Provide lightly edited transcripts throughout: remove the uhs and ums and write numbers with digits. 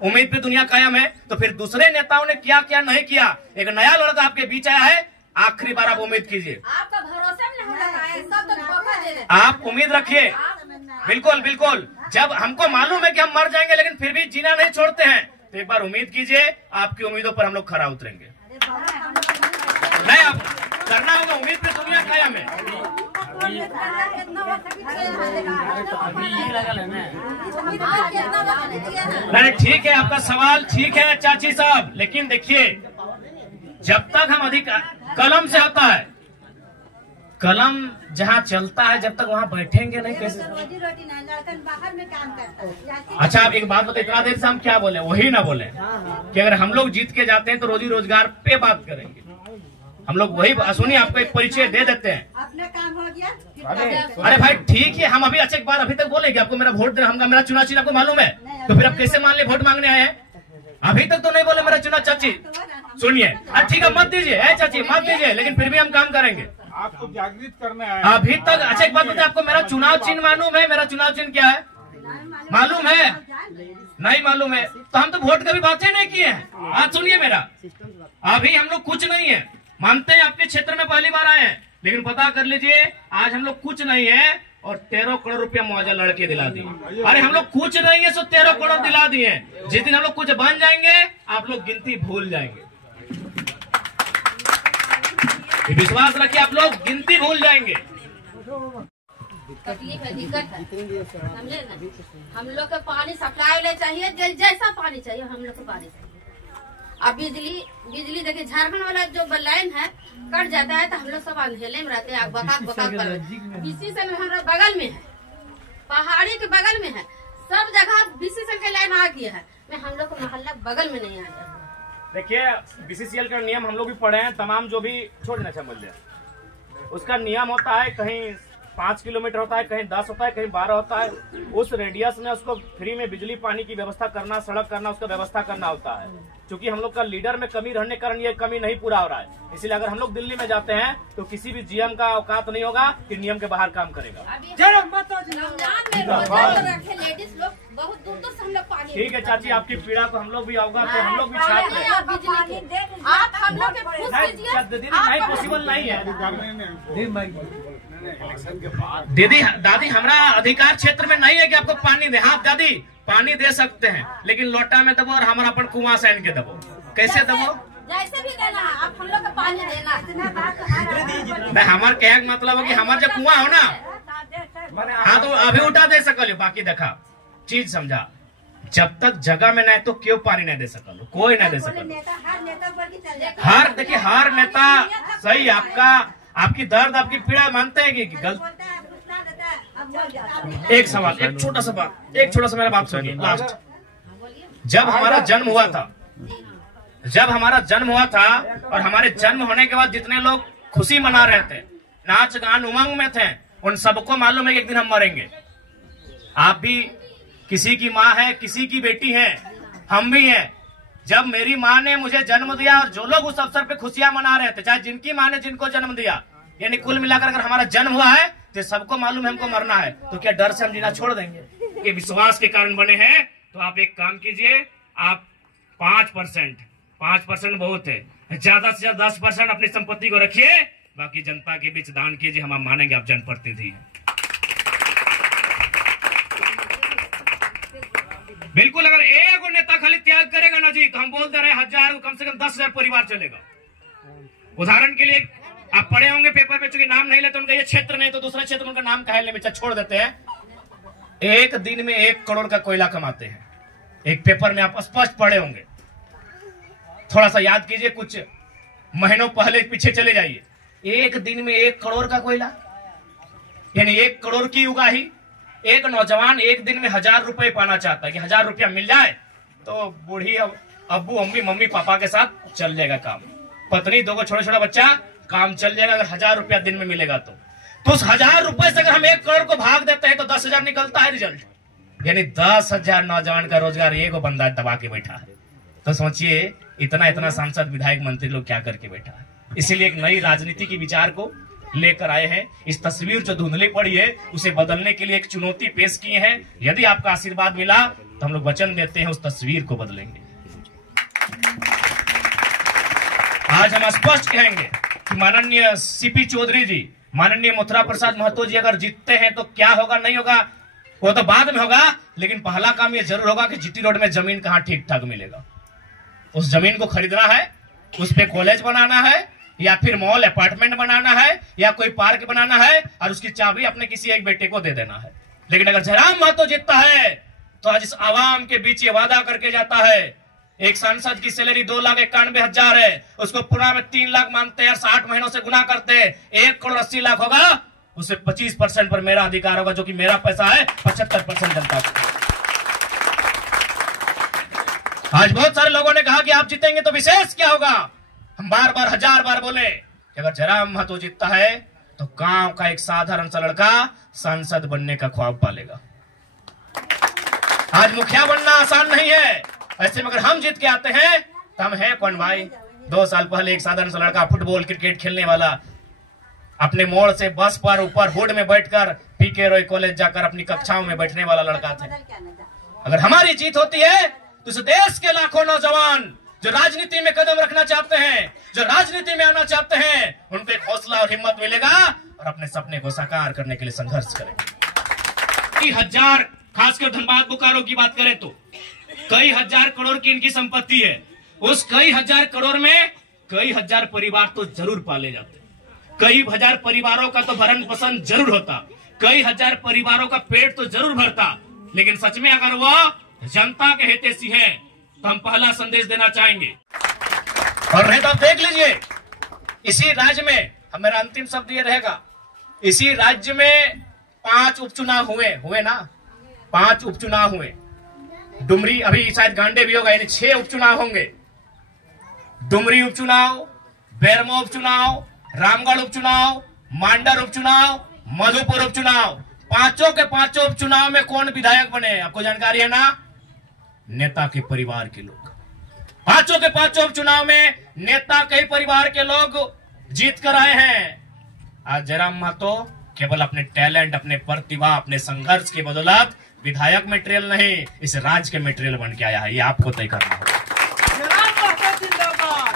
उम्मीद पे दुनिया कायम है। तो फिर दूसरे नेताओं ने क्या क्या नहीं किया, एक नया लड़का आपके बीच आया है, आखिरी बार आप उम्मीद कीजिए। आपका भरोसा नहीं लगा है, सब तो धोखा दे रहे हैं। आप उम्मीद रखिए, बिल्कुल बिल्कुल। जब हमको मालूम है कि हम मर जाएंगे लेकिन फिर भी जीना नहीं छोड़ते हैं, तो एक बार उम्मीद कीजिए, आपकी उम्मीदों पर हम लोग खरा उतरेंगे। नहीं, अब करना होगा, उम्मीद पे दुनिया कायम है। नहीं ठीक है, आपका सवाल ठीक है चाची साहब, लेकिन देखिए जब तक हम कलम से होता है, कलम जहाँ चलता है जब तक वहाँ बैठेंगे नहीं कैसे? रोजी रोटी नहीं, लड़कन बाहर में काम करता है। अच्छा आप एक बात बताइए, इतना देर से हम क्या बोले, वही ना बोले कि अगर हम लोग जीत के जाते हैं तो रोजी रोजगार पे बात करेंगे। हम लोग वही सुनिए, आपको एक परिचय दे देते हैं। अपना काम हो गया। अरे भाई ठीक है, हम अभी अच्छा एक बार अभी तक बोलेंगे आपको मेरा वोट देना, हमका मेरा चुनाव चिन्ह आपको मालूम है, तो फिर आप कैसे मान ले वोट मांगने आए हैं? अभी तक तो नहीं बोले मेरा चुनाव। चाची सुनिए, ठीक है मत दीजिए, चाची मत दीजिए, लेकिन फिर भी हम काम करेंगे। आपको जागृत करना है अभी तक। अच्छा एक बात बताइए, आपको मेरा चुनाव चिन्ह मालूम है? मेरा चुनाव चिन्ह क्या है मालूम है? नहीं मालूम है तो हम तो वोट का भी बात ही नहीं किए हैं। आज सुनिए मेरा, अभी हम लोग कुछ नहीं है, मानते हैं आपके क्षेत्र में पहली बार आए हैं, लेकिन पता कर लीजिए आज हम लोग कुछ नहीं है और 13 करोड़ रुपया मुआवजा लड़के दिला दिए। अरे हम लोग कुछ नहीं है सो 13 करोड़ दिला दिए। जिस दिन हम लोग कुछ बन जाएंगे आप लोग गिनती भूल जाएंगे, विश्वास रखिए, आप लोग गिनती भूल जाएंगे। तकलीफ है, दिक्कत है, समझे ना? हम लोग को पानी सप्लाई चाहिए, जैसा पानी चाहिए हम लोग को पानी चाहिए। अब बिजली देखिए, झारखंड वाला जो लाइन है कट जाता है तो हम लोग सब अंधेले में रहते हैं, बकाक बीसीएसएल हमारे बगल में है, पहाड़ी के बगल में है, सब जगह बीसीएसएल की लाइन आ गई है, मैं हम लोग को मोहल्ला बगल में नहीं आया। देखिए बीसीसीएल का नियम हम लोग भी पढ़े हैं, तमाम जो भी छोड़ना अच्छा बोल उसका नियम होता है, कहीं 5 किलोमीटर होता है, कहीं 10 होता है, कहीं 12 होता है। उस रेडियस में उसको फ्री में बिजली पानी की व्यवस्था करना, सड़क करना, उसका व्यवस्था करना होता है। क्योंकि हम लोग का लीडर में कमी रहने के कारण ये कमी नहीं पूरा हो रहा है, इसलिए अगर हम लोग दिल्ली में जाते हैं तो किसी भी जीएम का औकात नहीं होगा कि नियम के बाहर काम करेगा। लेडीज लोग बहुत दूर दूर से हम लोग पानी। ठीक है चाची, आपकी पीड़ा को हम लोग भी अवगत है, हम लोग भी छात्र हैं। आप हम लोग के पूछ लीजिए, नहीं पॉसिबल नहीं है दीदी। दादी हमारा अधिकार क्षेत्र में नहीं है कि आपको पानी दे। हाँ दादी पानी दे सकते हैं, लेकिन लोटा में दबो और हमारा अपन कुआं से इनके दबो। कैसे दबो? जैसे भी देना है, आप हम लोग को पानी देना। नहीं हमारे कहने का मतलब है कि हमारा जो कुआं हो ना, हाँ तो अभी उठा दे सकल, बाकी देखा चीज समझा। जब तक जगह में नहीं तो क्यों पानी नहीं दे सकल, कोई नहीं दे सकल। हर देखिए हर नेता सही, आपकी दर्द आपकी पीड़ा मानते हैं कि गलत। एक सवाल, एक छोटा सा मेरा बात सुनिए लास्ट। जब हमारा जन्म हुआ था और हमारे जन्म होने के बाद जितने लोग खुशी मना रहे थे, नाच गान उमंग में थे, उन सबको मालूम है कि एक दिन हम मरेंगे। आप भी किसी की माँ है, किसी की बेटी है, हम भी हैं। जब मेरी माँ ने मुझे जन्म दिया और जो लोग उस अवसर पे खुशियां मना रहे थे, चाहे जिनकी माँ ने जिनको जन्म दिया, यानी कुल मिलाकर अगर हमारा जन्म हुआ है तो सबको मालूम है हमको मरना है, तो क्या डर से हम जीना छोड़ देंगे? ये विश्वास के कारण बने हैं। तो आप एक काम कीजिए, आप 5% बहुत है, ज्यादा से ज्यादा 10% अपनी संपत्ति को रखिए, बाकी जनता के बीच दान कीजिए। हम मानेंगे आप जनप्रतिनिधि हैं। बिल्कुल, अगर एक नेता खाली त्याग करेगा ना जी, तो हम बोल दे रहे 1000 कम से कम 10,000 परिवार चलेगा। उदाहरण के लिए आप पढ़े होंगे पेपर में, चूंकि नाम नहीं लेते उनका ये क्षेत्र नहीं तो दूसरा क्षेत्र उनका नाम कहने में छोड़ देते हैं। एक दिन में 1 करोड़ का कोयला कमाते हैं, एक पेपर में आप स्पष्ट पढ़े होंगे। थोड़ा सा याद कीजिए, कुछ महीनों पहले पीछे चले जाइए, एक दिन में 1 करोड़ का कोयला, यानी 1 करोड़ की उगाही। एक नौजवान एक दिन में 1000 रुपए पाना चाहता है कि 1000 रुपया मिल जाए तो बूढ़ी अब्बू अम्मी मम्मी पापा के साथ चल जाएगा काम, पत्नी 2 छोटा बच्चा, काम चल जाएगा अगर 1000 रुपया दिन में मिलेगा तो उस 1000 रुपए से अगर हम 1 करोड़ को भाग देते हैं तो 10,000 निकलता है रिजल्ट, यानी 10,000 नौजवान का रोजगार एक बंदा दबा के बैठा है। तो सोचिए इतना सांसद विधायक मंत्री लोग क्या करके बैठा है। इसीलिए एक नई राजनीति की विचार को लेकर आए हैं। इस तस्वीर जो धुंधली पड़ी है उसे बदलने के लिए एक चुनौती पेश किए हैं। यदि आपका आशीर्वाद मिला तो हम लोग वचन देते हैं उस तस्वीर को बदलेंगे। आज हम स्पष्ट कहेंगे कि माननीय सीपी चौधरी जी, माननीय मथुरा प्रसाद महतो जी अगर जीतते हैं तो क्या होगा नहीं होगा वो तो बाद में होगा, लेकिन पहला काम ये जरूर होगा कि जीटी रोड में जमीन कहाँ ठीक ठाक मिलेगा। उस जमीन को खरीदना है, उस पे कॉलेज बनाना है या फिर मॉल अपार्टमेंट बनाना है या कोई पार्क बनाना है और उसकी चाबी अपने किसी एक बेटे को दे देना है। लेकिन अगर जयराम महतो जीतता है तो आज इस आवाम के बीच ये वादा करके जाता है, एक सांसद की सैलरी 2,91,000 है, उसको पुणे में 3 लाख मानते हैं, 60 महीनों से गुना करते हैं, 1,80,00,000 होगा, उसे 25% पर मेरा अधिकार होगा, जो कि मेरा पैसा है 75% जनता को। आज बहुत सारे लोगों ने कहा कि आप जीतेंगे तो विशेष क्या होगा। हम बार बार 1000 बार बोले कि अगर जयराम महतो जीतता है तो गांव का एक साधारण सा लड़का सांसद बनने का ख्वाब पालेगा। आज मुखिया बनना आसान नहीं है, ऐसे में अगर हम जीत के आते हैं तो हम हैं कौन भाई। 2 साल पहले एक साधारण सा लड़का फुटबॉल क्रिकेट खेलने वाला अपने मोड़ से बस पर ऊपर हुड में बैठकर पीके रॉय कॉलेज जाकर अपनी कक्षाओं में बैठने वाला लड़का था। अगर हमारी जीत होती है तो इस देश के लाखों नौजवान जो राजनीति में कदम रखना चाहते हैं, जो राजनीति में आना चाहते हैं, उनको एक हौसला और हिम्मत मिलेगा और अपने सपने को साकार करने के लिए संघर्ष करेंगे। हजार, खासकर धनबाद बोकारो की बात करें तो कई हजार करोड़ की इनकी संपत्ति है। उस कई हजार करोड़ में कई हजार परिवार तो जरूर पाले जाते, कई हजार परिवारों का तो भरण पोषण जरूर होता, कई हजार परिवारों का पेट तो जरूर भरता। लेकिन सच में अगर वह जनता के हितैषी है तो हम पहला संदेश देना चाहेंगे। और रहे तो आप देख लीजिए, इसी राज्य में मेरा अंतिम शब्द ये रहेगा, इसी राज्य में 5 उपचुनाव हुए ना, 5 उपचुनाव हुए। डुमरी अभी शायद गांडे भी होगा, यानी 6 उपचुनाव होंगे। डुमरी उपचुनाव, बेरमो उपचुनाव, रामगढ़ उपचुनाव, मांडर उपचुनाव, मधुपुर उपचुनाव, पांचों के पांचों उपचुनाव में कौन विधायक बने आपको जानकारी है ना? नेता के परिवार के लोग। पांचों के पांचों उपचुनाव में नेता के परिवार के लोग जीत कर आए हैं। आज जयराम महतो केवल अपने टैलेंट, अपने प्रतिभा, अपने संघर्ष की बदौलत विधायक मटेरियल नहीं, इस राज्य के मटेरियल बन के आया है। ये आपको तय करना होगा।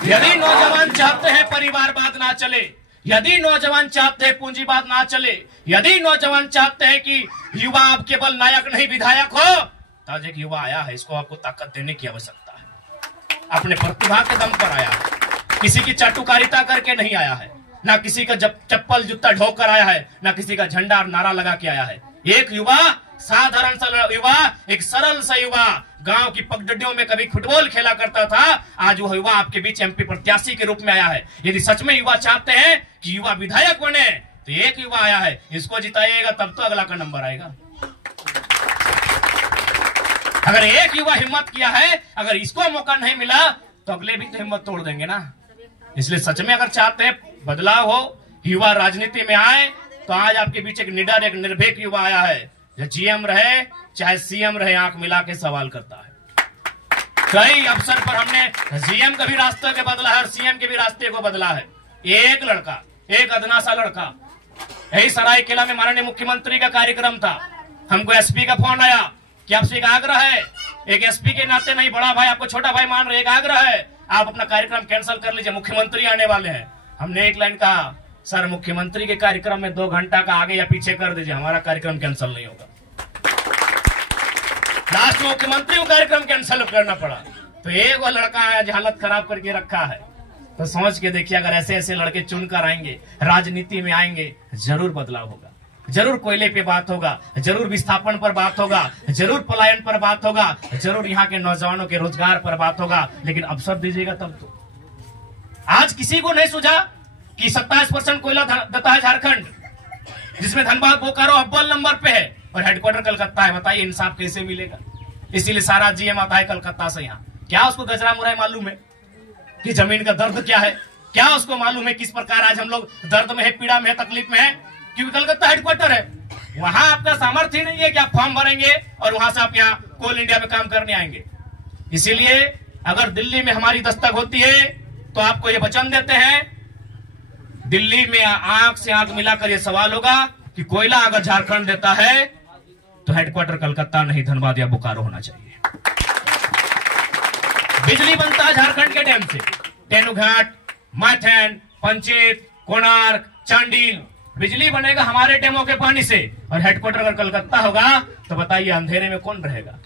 यदि नौजवान चाहते हैं परिवारवाद ना चले, यदि नौजवान चाहते हैं पूंजीवाद ना चले, यदि नौजवान चाहते हैं कि युवा अब केवल नायक नहीं विधायक हो, तो आज एक युवा आया है, इसको आपको ताकत देने की आवश्यकता है। अपने प्रतिभा के दम पर आया है, किसी की चाटुकारिता करके नहीं आया है, ना किसी का चप्पल जूता ढोक कर आया है, ना किसी का झंडा और नारा लगा के आया है। एक युवा, साधारण सा युवा, एक सरल सा युवा, गांव की पगडंडियों में कभी फुटबॉल खेला करता था, आज वह युवा आपके बीच एमपी प्रत्याशी के रूप में आया है। यदि सच में युवा चाहते हैं कि युवा विधायक बने तो एक युवा आया है, इसको जिताइएगा तब तो अगला का नंबर आएगा। अगर एक युवा हिम्मत किया है, अगर इसको मौका नहीं मिला तो अगले भी तो हिम्मत तोड़ देंगे ना। इसलिए सच में अगर चाहते हैं बदलाव हो, युवा राजनीति में आए, तो आज आपके बीच एक निडर, एक निर्भीक युवा आया है, जो जीएम रहे चाहे सीएम रहे, आंख मिला के सवाल करता है। कई अवसर पर हमने जीएम का भी रास्ते के बदला है और सीएम के भी रास्ते को बदला है। एक लड़का, एक अदना सा लड़का, यही सरायकेला में माननीय मुख्यमंत्री का कार्यक्रम था, हमको एसपी का फोन आया कि आपसे एक आग्रह है, एक एसपी के नाते नहीं, बड़ा भाई आपको छोटा भाई मान रहे, एक आग्रह है, आप अपना कार्यक्रम कैंसिल कर लीजिए, मुख्यमंत्री आने वाले हैं। हमने एक लाइन कहा, सर मुख्यमंत्री के कार्यक्रम में 2 घंटा का आगे या पीछे कर दीजिए, हमारा कार्यक्रम कैंसिल नहीं होगा। लास्ट में मुख्यमंत्री को कार्यक्रम कैंसिल करना पड़ा। तो एक वो लड़का है जो हालत खराब करके रखा है, तो समझ के देखिए, अगर ऐसे ऐसे लड़के चुनकर आएंगे, राजनीति में आएंगे, जरूर बदलाव होगा, जरूर कोयले पे बात होगा, जरूर विस्थापन पर बात होगा, जरूर पलायन पर बात होगा, जरूर यहाँ के नौजवानों के रोजगार पर बात होगा। लेकिन अवसर दीजिएगा तब तो। आज किसी को नहीं सूझा कि 27% कोयला देता है झारखंड, जिसमें धनबाद बोकारो अव्वल नंबर पे है और हेडक्वार्टर कलकत्ता है। बताइए इंसाफ कैसे मिलेगा? इसीलिए सारा जीएम आता है कलकत्ता से यहाँ। क्या उसको गजरा मुराई मालूम है कि जमीन का दर्द क्या है? क्या उसको मालूम है किस प्रकार आज हम लोग दर्द में है, पीड़ा में है, तकलीफ में है? क्योंकि कलकत्ता हेडक्वार्टर है, वहां आपका सामर्थ्य नहीं है कि आप फॉर्म भरेंगे और वहां से आप यहाँ कोल इंडिया में काम करने आएंगे। इसीलिए अगर दिल्ली में हमारी दस्तक होती है तो आपको ये वचन देते हैं, दिल्ली में आंख से आंख मिलाकर ये सवाल होगा कि कोयला अगर झारखंड देता है तो हेडक्वार्टर कलकत्ता नहीं, धनबाद या बोकारो होना चाहिए। बिजली बनता है झारखंड के डैम से, तेनुघाट, माथेन, पंचेत, कोणार्क, चांडील, बिजली बनेगा हमारे डैमों के पानी से। और हेडक्वार्टर अगर कलकत्ता होगा तो बताइए अंधेरे में कौन रहेगा?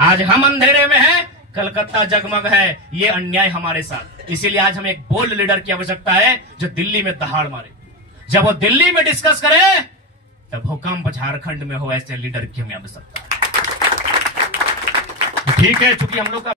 आज हम अंधेरे में हैं, कलकत्ता जगमग है। ये अन्याय हमारे साथ। इसीलिए आज हमें एक बोल्ड लीडर की आवश्यकता है जो दिल्ली में दहाड़ मारे। जब वो दिल्ली में डिस्कस करे तब भूकंप झारखंड में हो, ऐसे लीडर की हमें आवश्यकता है। ठीक है, चूंकि हम लोग का